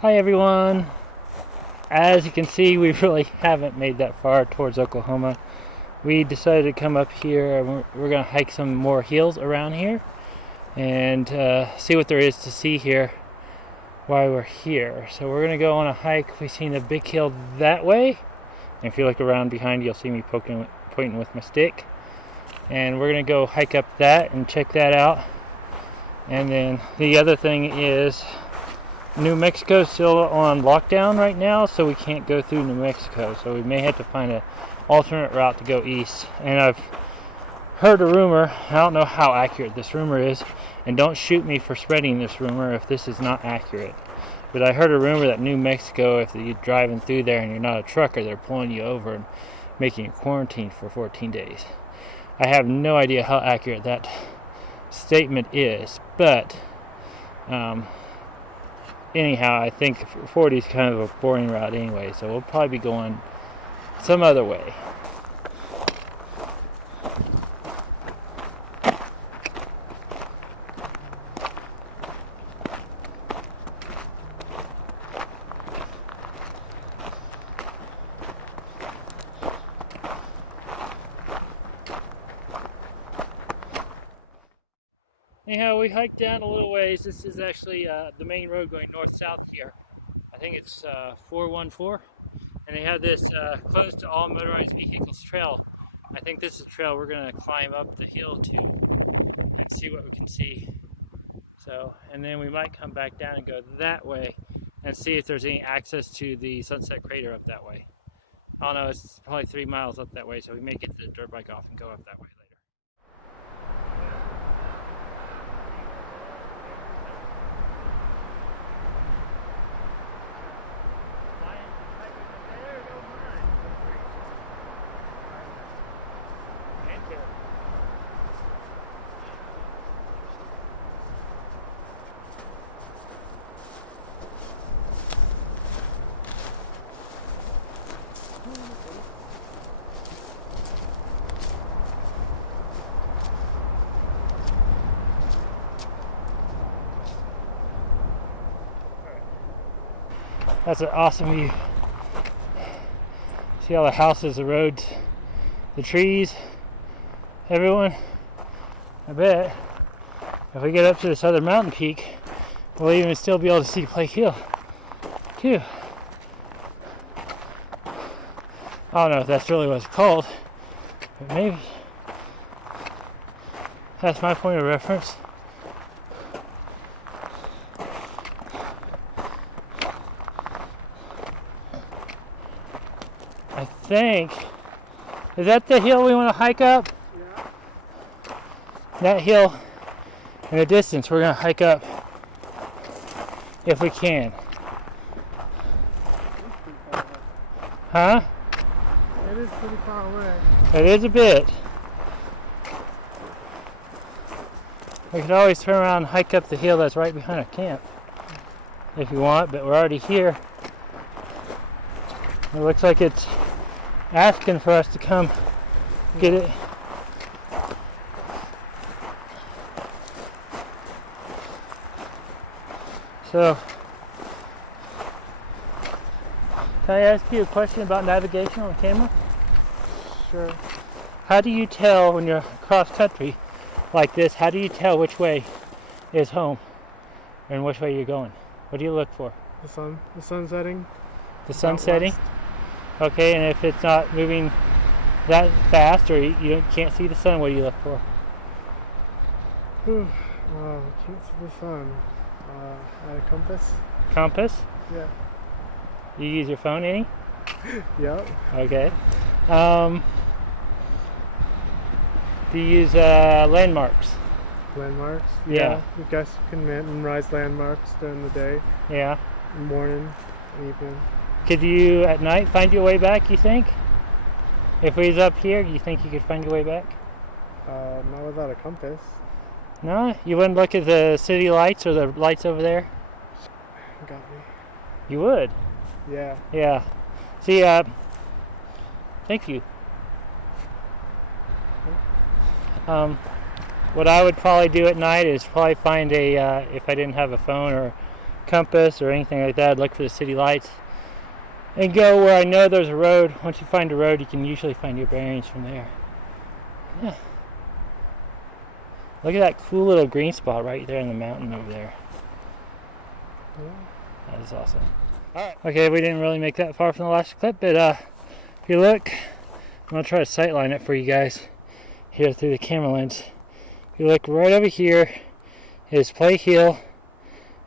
Hi everyone! As you can see, we really haven't made that far towards Oklahoma. We decided to come up here and we're going to hike some more hills around here and see what there is to see here while we're here. So we're going to go on a hike. We've seen a big hill that way. And if you look around behind, you'll see me pointing with my stick. And we're going to go hike up that and check that out. And then the other thing is New Mexico's still on lockdown right now, so we can't go through New Mexico. So we may have to find an alternate route to go east. And I've heard a rumor, I don't know how accurate this rumor is, and don't shoot me for spreading this rumor if this is not accurate. But I heard a rumor that New Mexico, if you're driving through there and you're not a trucker, they're pulling you over and making you quarantine for 14 days. I have no idea how accurate that statement is, but anyhow, I think 40 is kind of a boring route anyway, so we'll probably be going some other way. Anyhow, we hiked down a little ways. This is actually the main road going north-south here. I think it's 414. And they have this closed to all motorized vehicles trail. I think this is a trail we're going to climb up the hill to and see what we can see. So, and then we might come back down and go that way and see if there's any access to the Sunset Crater up that way. I don't know, it's probably 3 miles up that way, so we may get the dirt bike off and go up that way later. That's an awesome view. See all the houses, the roads, the trees, everyone. I bet if we get up to this other mountain peak, we'll even still be able to see Clay Hill too. I don't know if that's really what it's called, but maybe. That's my point of reference. I think, is that the hill we want to hike up? Yeah. That hill in the distance we're going to hike up if we can. Huh? It is pretty far away. It is a bit. We could always turn around and hike up the hill that's right behind our camp if you want, but we're already here. It looks like it's asking for us to come get it. So, can I ask you a question about navigation on the camera? Sure. How do you tell when you're cross country like this, how do you tell which way is home and which way you're going? What do you look for? The sun setting. The sun Out setting? west. Okay, and if it's not moving that fast or you can't see the sun, what do you look for? Whew. Oh, I can't see the sun. A compass. Compass? Yeah. You use your phone any? Yep. Okay. Do you use landmarks? Landmarks. Yeah. You guys can memorize landmarks during the day, Yeah. morning, evening. Could you at night find your way back, you think? If we was up here, do you think you could find your way back? Not without a compass. No? You wouldn't look at the city lights or the lights over there? Got me. You would? Yeah. Yeah. See, thank you. What I would probably do at night is probably find a, if I didn't have a phone or compass or anything like that. I'd look for the city lights and go where I know there's a road. Once you find a road, you can usually find your bearings from there. Yeah. Look at that cool little green spot right there in the mountain over there. Yeah. That is awesome. Alright. Okay, we didn't really make that far from the last clip, but if you look, I'm going to try to sightline it for you guys here through the camera lens. If you look right over here is Play Hill,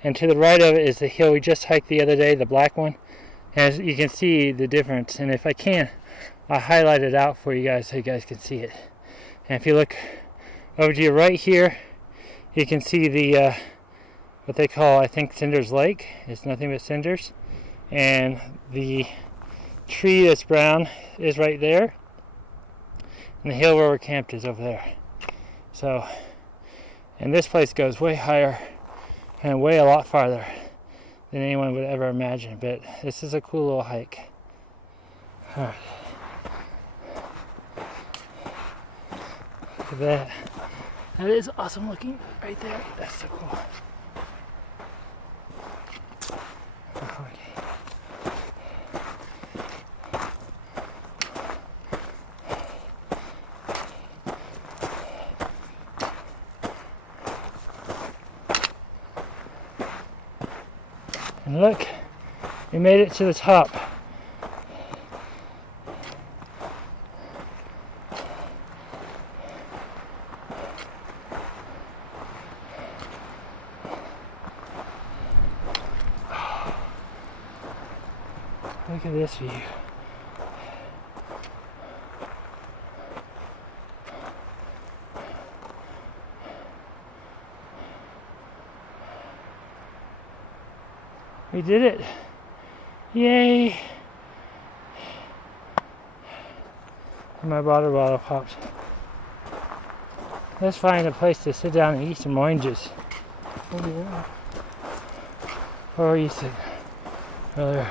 and to the right of it is the hill we just hiked the other day, the black one. And you can see the difference, and if I can, I'll highlight it out for you guys so you guys can see it. And if you look over to your right here, you can see the what they call, I think, Cinders Lake. It's nothing but cinders, and the tree that's brown is right there, and the hill where we're camped is over there. So, and this place goes way higher and way a lot farther than anyone would ever imagine, but this is a cool little hike. All right. Look at that. That is awesome looking right there. That's so cool. Okay. And look, we made it to the top. Look at this view. We did it. Yay. My water bottle popped. Let's find a place to sit down and eat some oranges. Oh, yeah. Where were you sitting? Earlier.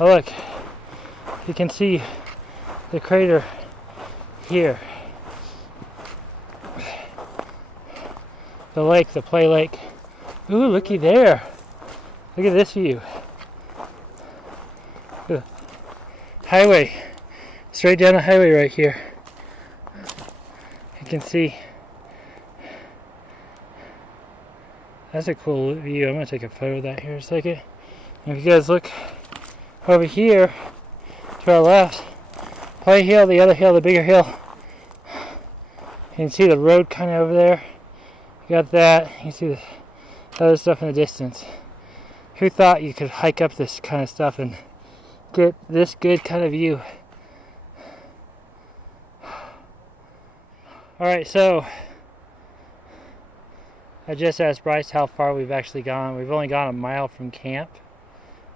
Oh look, you can see the crater here. The lake, the Play Lake. Ooh, looky there. Look at this view. Ooh. Highway. Straight down the highway right here. You can see. That's a cool view. I'm going to take a photo of that here in a second. And if you guys look over here to our left, Play Hill, the other hill, the bigger hill. You can see the road kind of over there. You got that. You can see the other stuff in the distance. Who thought you could hike up this kind of stuff and get this good kind of view? Alright, so I just asked Bryce how far we've actually gone. We've only gone a mile from camp,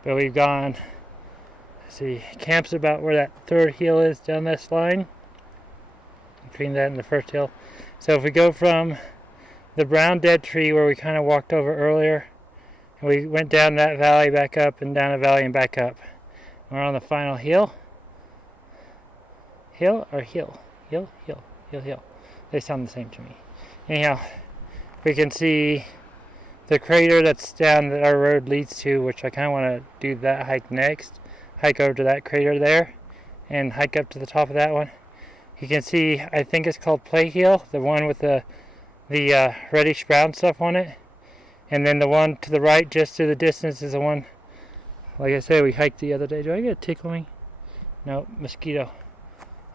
but we've gone, let's see, camp's about where that third hill is down this line, between that and the first hill. So if we go from the brown dead tree where we kind of walked over earlier, and we went down that valley, back up, and down a valley and back up. We're on the final hill. Hill or hill? Hill, hill, hill, hill. They sound the same to me. Anyhow, we can see the crater that's down that our road leads to, which I kind of want to do that hike next. Hike over to that crater there and hike up to the top of that one. You can see, I think it's called Play Hill, the one with the reddish brown stuff on it. And then the one to the right, just to the distance, is the one, like I said, we hiked the other day. Do I get a tick on me? No, mosquito.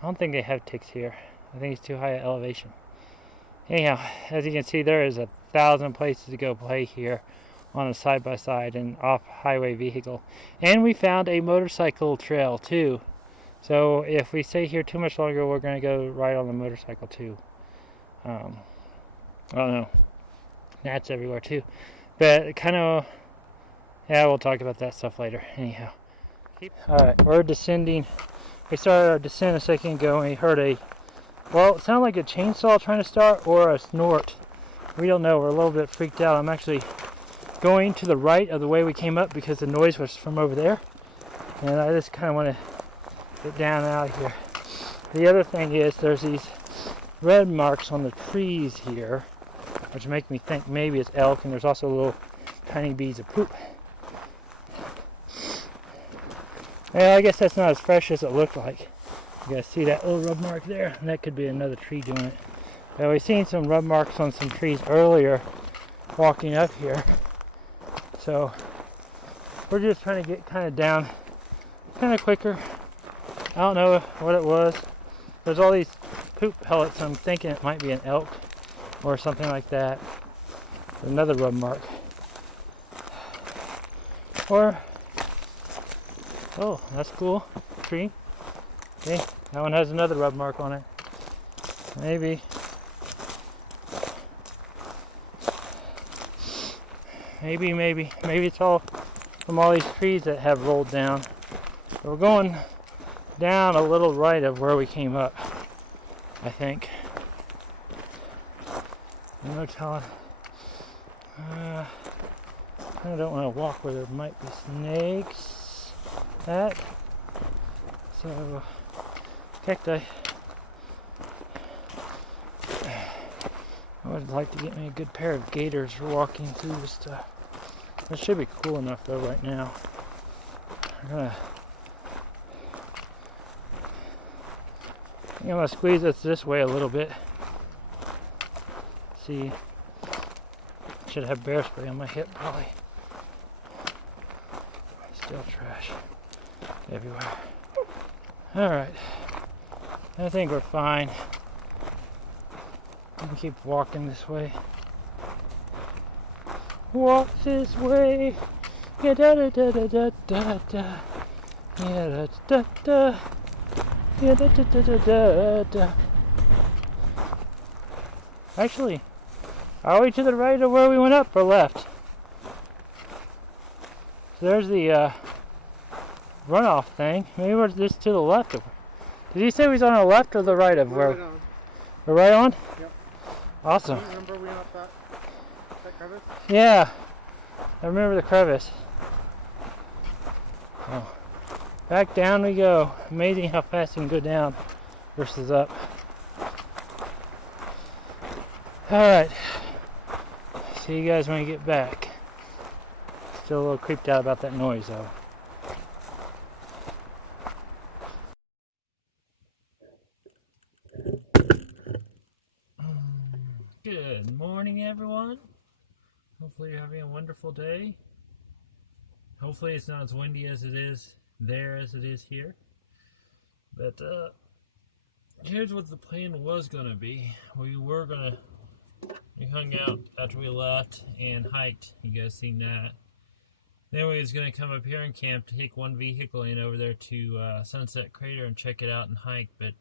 I don't think they have ticks here. I think it's too high at elevation. Anyhow, as you can see, there is 1,000 places to go play here on a side-by-side and off-highway vehicle. And we found a motorcycle trail, too. So if we stay here too much longer, we're going to go ride on the motorcycle, too. I don't know. Gnats everywhere too, but kind of, yeah, we'll talk about that stuff later. Anyhow, all right, we're descending. We started our descent a second ago and we heard well, it sounded like a chainsaw trying to start or a snort. We don't know. We're a little bit freaked out. I'm actually going to the right of the way we came up because the noise was from over there, and I just kind of want to get down out of here. The other thing is there's these red marks on the trees here, which make me think maybe it's elk, and there's also little tiny beads of poop. Well, I guess that's not as fresh as it looked like. You guys see that little rub mark there? That could be another tree doing it. But we've seen some rub marks on some trees earlier walking up here. So we're just trying to get kind of down kind of quicker. I don't know what it was. There's all these poop pellets. I'm thinking it might be an elk or something like that. Another rub mark. Or, oh, that's cool. Tree. Okay, that one has another rub mark on it. Maybe. Maybe it's all from all these trees that have rolled down. So we're going down a little right of where we came up, I think. No telling. I don't want to walk where there might be snakes at. So, cacti. I would like to get me a good pair of gaiters for walking through this stuff. This should be cool enough though right now. I'm gonna squeeze this way a little bit. See, should have bear spray on my hip probably. Still trash everywhere. Alright, I think we're fine. We can keep walking this way. Walk this way. Yeah, da da da da da da da. Yeah, da da da. Yeah, da da da da da da. Actually, are we to the right of where we went up or left? So there's the runoff thing. Maybe we're just to the left of. Did he say we was on the left or the right of where? Right on. We're right on? Yep. Awesome. Remember we went up that crevice? Yeah, I remember the crevice. Oh. Back down we go. Amazing how fast you can go down versus up. Alright. See you guys when you get back. Still a little creeped out about that noise though. Good morning, everyone. Hopefully you're having a wonderful day. Hopefully it's not as windy as it is there as it is here. But here's what the plan was going to be. We hung out after we left and hiked. You guys seen that. Then we was going to come up here and camp to take one vehicle in over there to Sunset Crater and check it out and hike. But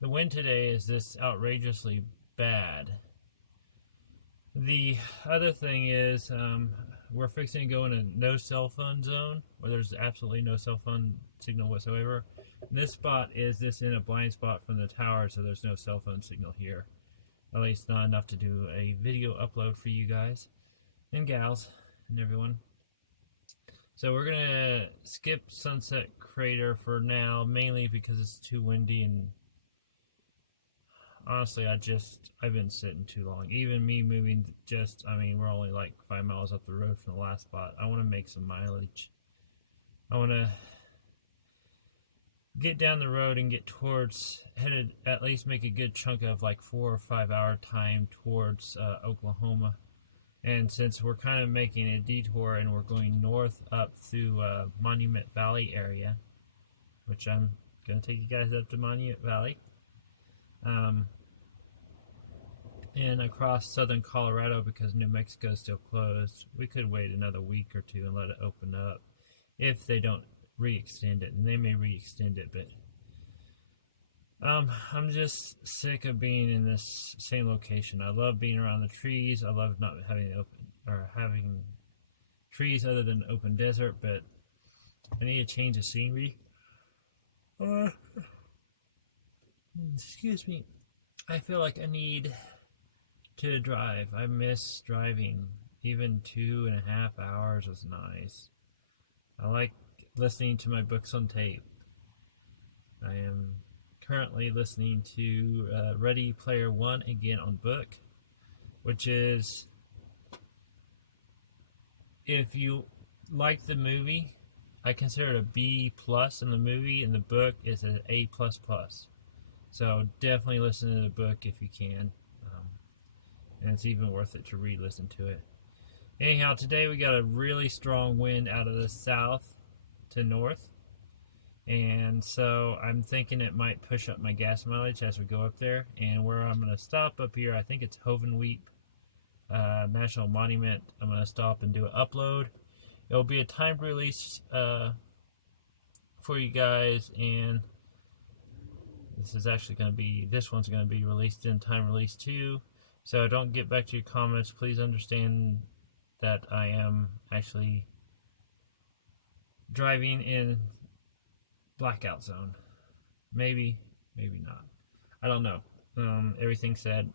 the wind today is just outrageously bad. The other thing is we're fixing to go in a no cell phone zone where there's absolutely no cell phone signal whatsoever. And this spot is just in a blind spot from the tower, so there's no cell phone signal here. At least not enough to do a video upload for you guys and gals and everyone. So we're gonna skip Sunset Crater for now, mainly because it's too windy, and honestly I've been sitting too long. Even me moving we're only like 5 miles up the road from the last spot. I want to make some mileage. I want to get down the road and get at least make a good chunk of like 4 or 5 hour time towards Oklahoma. And since we're kind of making a detour and we're going north up through Monument Valley area, which I'm going to take you guys up to Monument Valley, and across southern Colorado because New Mexico is still closed. We could wait another week or two and let it open up if they don't re-extend it, and they may re-extend it, but I'm just sick of being in this same location. I love being around the trees. I love not having trees other than open desert, but I need a change of scenery. Excuse me. I feel like I need to drive. I miss driving. Even 2.5 hours is nice. I like listening to my books on tape. I am currently listening to Ready Player One again on book, which is if you like the movie, I consider it a B plus in the movie, and the book is an A plus plus. So definitely listen to the book if you can, and it's even worth it to re-listen to it. Anyhow, today we got a really strong wind out of the south to north, and so I'm thinking it might push up my gas mileage as we go up there. And where I'm going to stop up here, I think it's Hovenweep National Monument. I'm going to stop and do an upload. It'll be a timed release for you guys, and this is actually going to be, this one's going to be released in time release too. So don't get back to your comments. Please understand that I am actually driving in blackout zone. Maybe, maybe not. I don't know. Everything said,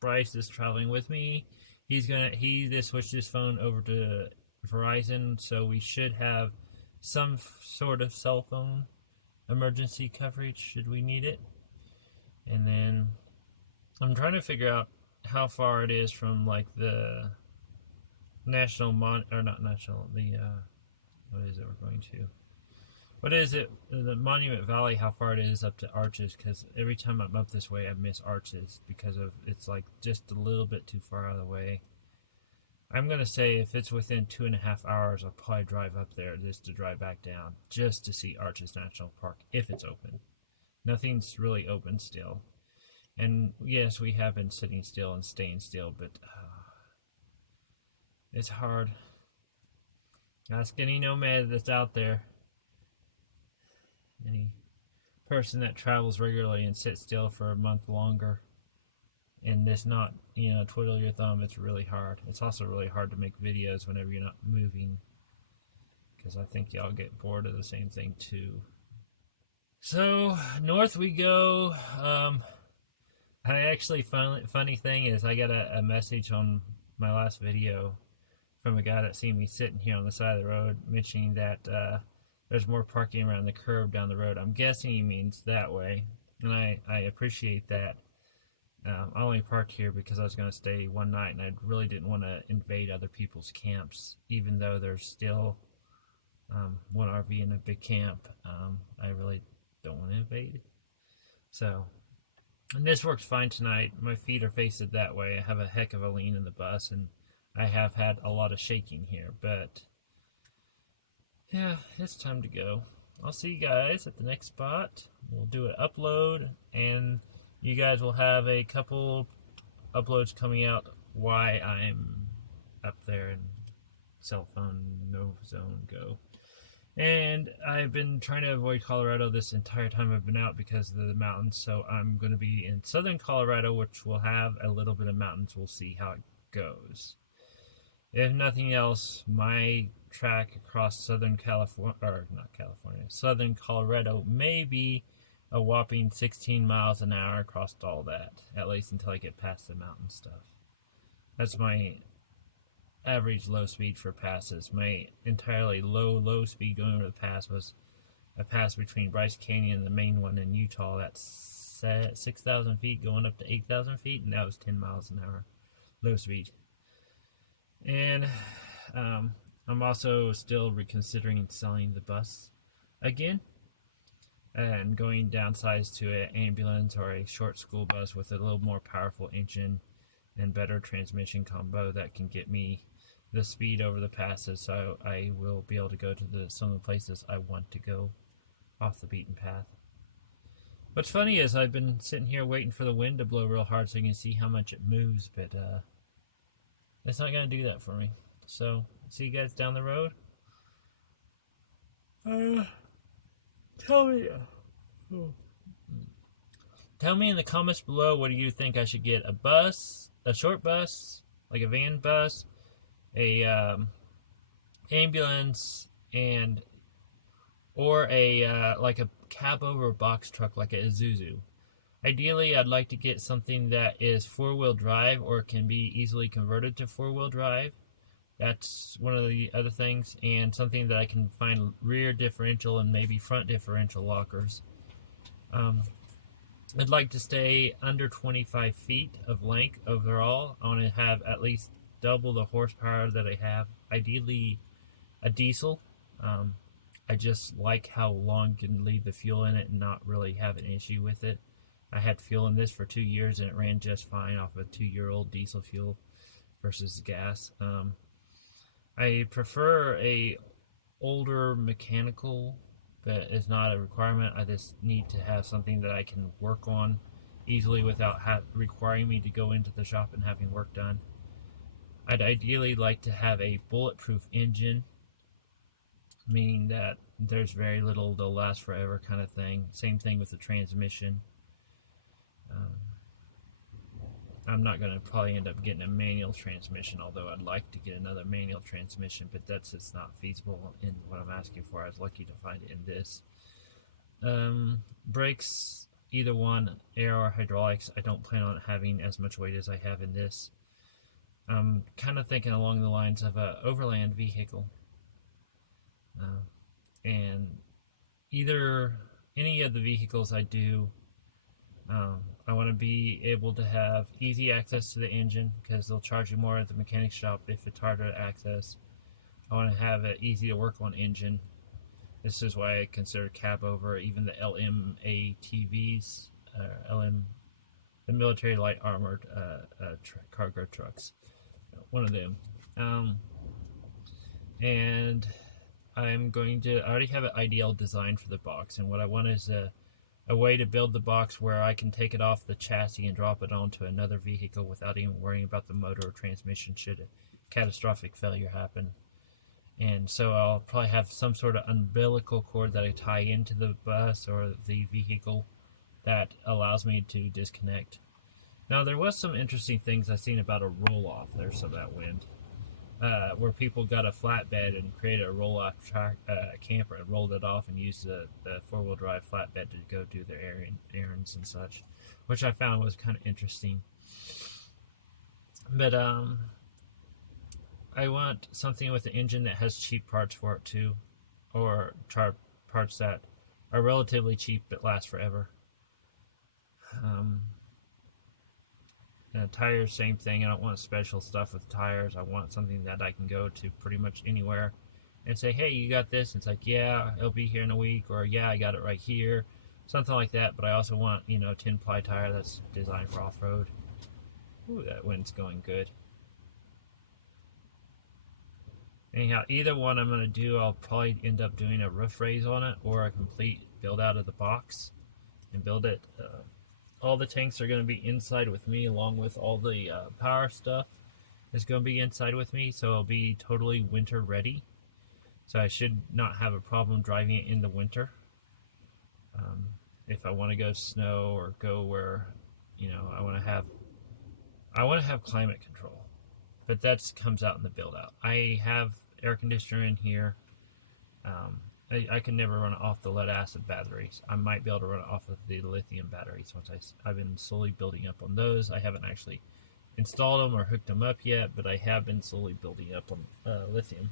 Bryce is traveling with me. He just switched his phone over to Verizon, so we should have some sort of cell phone emergency coverage should we need it. And then I'm trying to figure out how far it is from like the national not national, the what is it we're going to? What is it? The Monument Valley, how far it is up to Arches, because every time I'm up this way I miss Arches because of it's like just a little bit too far out of the way. I'm going to say if it's within 2.5 hours, I'll probably drive up there just to drive back down, just to see Arches National Park, if it's open. Nothing's really open still. And yes, we have been sitting still and staying still, but it's hard. Ask any nomad that's out there, any person that travels regularly and sits still for a month longer, and it's not, twiddle your thumb. It's really hard. It's also really hard to make videos whenever you're not moving, because I think y'all get bored of the same thing too. So north we go. I actually, funny thing is, I got a message on my last video from a guy that seen me sitting here on the side of the road, mentioning that there's more parking around the curb down the road. I'm guessing he means that way, and I appreciate that. I only parked here because I was going to stay one night, and I really didn't want to invade other people's camps, even though there's still one RV in a big camp. I really don't want to invade. So, and this works fine tonight. My feet are faced that way. I have a heck of a lean in the bus, and I have had a lot of shaking here, but yeah, it's time to go. I'll see you guys at the next spot. We'll do an upload, and you guys will have a couple uploads coming out why I'm up there in cell phone no zone go. And I've been trying to avoid Colorado this entire time I've been out because of the mountains, so I'm going to be in southern Colorado, which will have a little bit of mountains. We'll see how it goes. If nothing else, my track across southern southern Colorado may be a whopping 16 miles an hour across all that, at least until I get past the mountain stuff. That's my average low speed for passes. My entirely low speed going over the pass was a pass between Bryce Canyon and the main one in Utah. That's 6,000 feet going up to 8,000 feet, and that was 10 miles an hour low speed. And I'm also still reconsidering selling the bus again and going downsize to an ambulance or a short school bus with a little more powerful engine and better transmission combo that can get me the speed over the passes, so I will be able to go to some of the places I want to go off the beaten path. What's funny is I've been sitting here waiting for the wind to blow real hard so you can see how much it moves, but it's not going to do that for me. So, see you guys down the road. Tell me in the comments below, what do you think I should get? A bus, a short bus, like a van bus, a ambulance, or a like a cab over box truck like a Isuzu. Ideally, I'd like to get something that is four-wheel drive or can be easily converted to four-wheel drive. That's one of the other things, and something that I can find rear differential and maybe front differential lockers. I'd like to stay under 25 feet of length overall. I want to have at least double the horsepower that I have. Ideally, a diesel. I just like how long you can leave the fuel in it and not really have an issue with it. I had fuel in this for 2 years and it ran just fine off a 2-year-old diesel fuel versus gas. I prefer a older mechanical, but it's not a requirement. I just need to have something that I can work on easily without requiring me to go into the shop and having work done. I'd ideally like to have a bulletproof engine, meaning that there's very little that'll last forever kind of thing. Same thing with the transmission. I'm not going to probably end up getting a manual transmission, although I'd like to get another manual transmission, but that's just not feasible in what I'm asking for. I was lucky to find it in this. Brakes, either one, air or hydraulics. I don't plan on having as much weight as I have in this. I'm kind of thinking along the lines of an overland vehicle. And either any of the vehicles I do, I want to be able to have easy access to the engine because they'll charge you more at the mechanic shop if it's harder to access. I want to have an easy to work on engine. This is why I consider cab over even the LMATVs, the military light armored cargo trucks. One of them. And I already have an ideal design for the box, and what I want is a way to build the box where I can take it off the chassis and drop it onto another vehicle without even worrying about the motor or transmission should a catastrophic failure happen. And so I'll probably have some sort of umbilical cord that I tie into the bus or the vehicle that allows me to disconnect. Now, there was some interesting things I seen about a roll-off. There's some of that wind. Where people got a flatbed and created a roll-off camper and rolled it off and used the four-wheel drive flatbed to go do their errands and such, which I found was kind of interesting. But I want something with an engine that has cheap parts for it too, or parts that are relatively cheap but last forever. Tires, same thing. I don't want special stuff with tires. I want something that I can go to pretty much anywhere and say, hey, you got this? It's like, yeah, it'll be here in a week, or yeah, I got it right here. Something like that. But I also want, 10-ply tire that's designed for off-road. Ooh, that wind's going good. Anyhow, either one I'm going to do, I'll probably end up doing a roof raise on it or a complete build out of the box and build it. All the tanks are going to be inside with me, along with all the power stuff is going to be inside with me, so it'll be totally winter ready. So I should not have a problem driving it in the winter. If I want to go snow or go where, I want to have climate control, but that comes out in the build out. I have air conditioner in here. I can never run it off the lead acid batteries. I might be able to run it off of the lithium batteries once I've been slowly building up on those. I haven't actually installed them or hooked them up yet, but I have been slowly building up on lithium.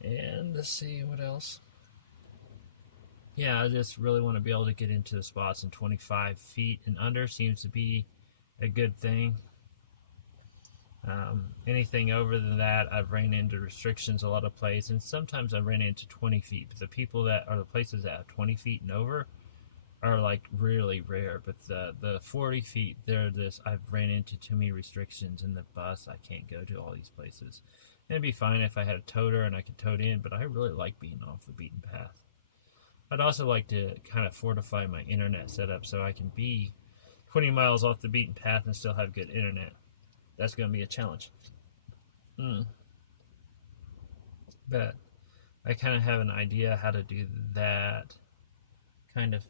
And let's see what else. Yeah, I just really want to be able to get into the spots, and 25 feet and under seems to be a good thing. Anything over than that, I've ran into restrictions a lot of places, and sometimes I ran into 20 feet. But the people that are the places that have 20 feet and over are like really rare. But the 40 feet, I've ran into too many restrictions in the bus. I can't go to all these places. And it'd be fine if I had a toter and I could tote in, but I really like being off the beaten path. I'd also like to kind of fortify my internet setup so I can be 20 miles off the beaten path and still have good internet. That's going to be a challenge. But I kind of have an idea how to do that. Kind of.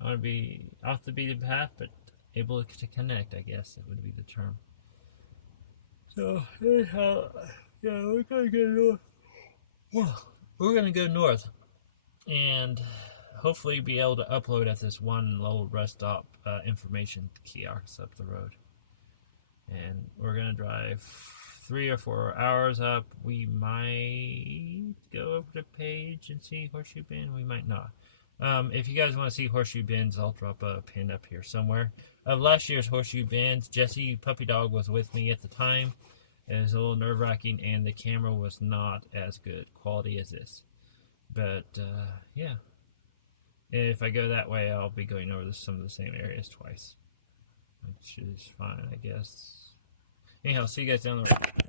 I want to be off the beaten path, but able to connect, I guess that would be the term. So, anyhow, yeah, we're going to go north. Well, we're going to go north and hopefully be able to upload at this one little rest stop information kiosk up the road. And we're going to drive 3 or 4 hours up. We might go over to Page and see Horseshoe Bend. We might not. If you guys want to see Horseshoe Bends, I'll drop a pin up here somewhere. Of last year's Horseshoe Bends, Jesse Puppy Dog was with me at the time. It was a little nerve-wracking, and the camera was not as good quality as this. But yeah, if I go that way, I'll be going over some of the same areas twice, which is fine, I guess. Anyhow, see you guys down the road.